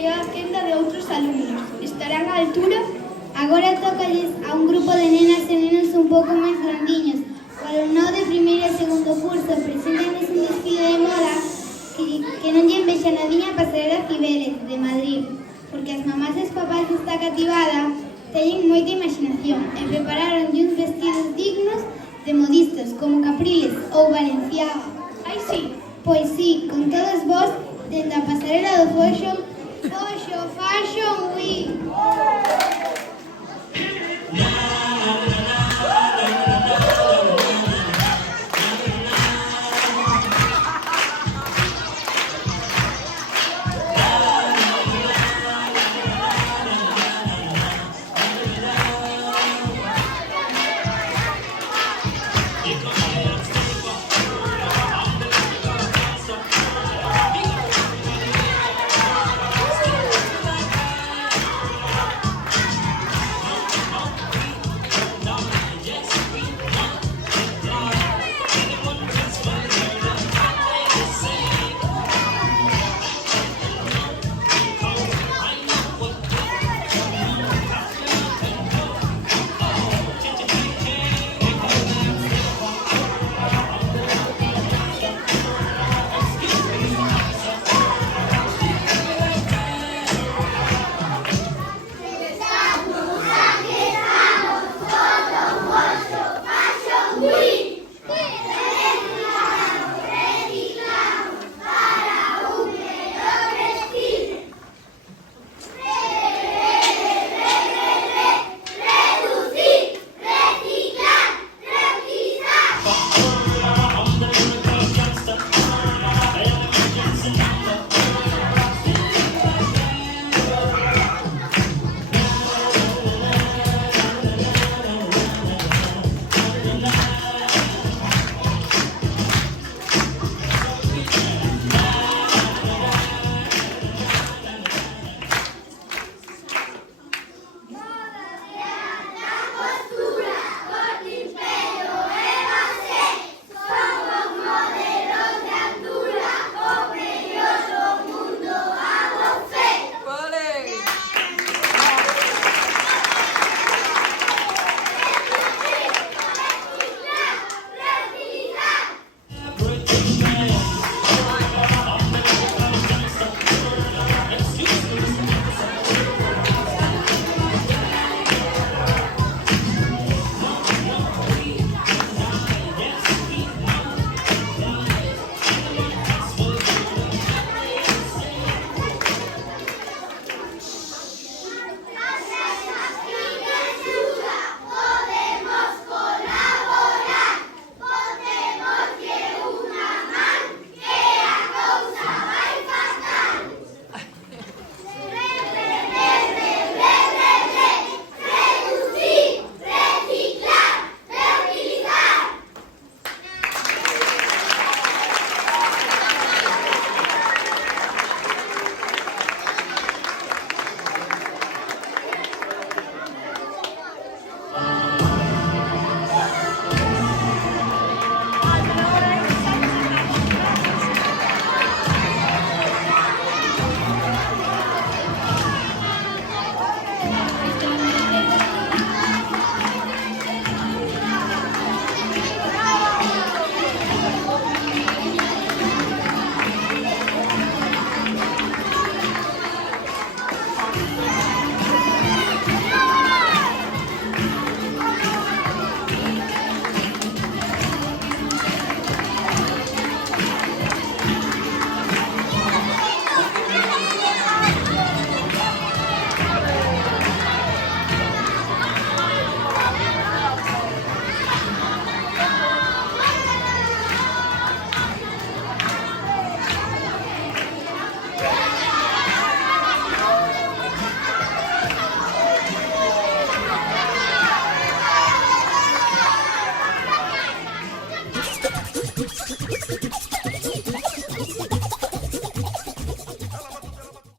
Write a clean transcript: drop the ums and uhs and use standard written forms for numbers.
chega a quenda de outros alumnos. Estarán á altura? Agora tócalles a un grupo de nenas e nenos un pouco máis grandiños. O alumnado de primeiro e segundo curso presentanles un desfile de moda que non lle envexa nadiña a pasarela Cibeles de Madrid, porque as mamás e os papás desta cativada teñen moita imaginación e prepararon uns vestidos dignos de modistas como Capriles ou Valenciaga. Ai, sí. Pois sí, con todos vos, dende a pasarela do Fashion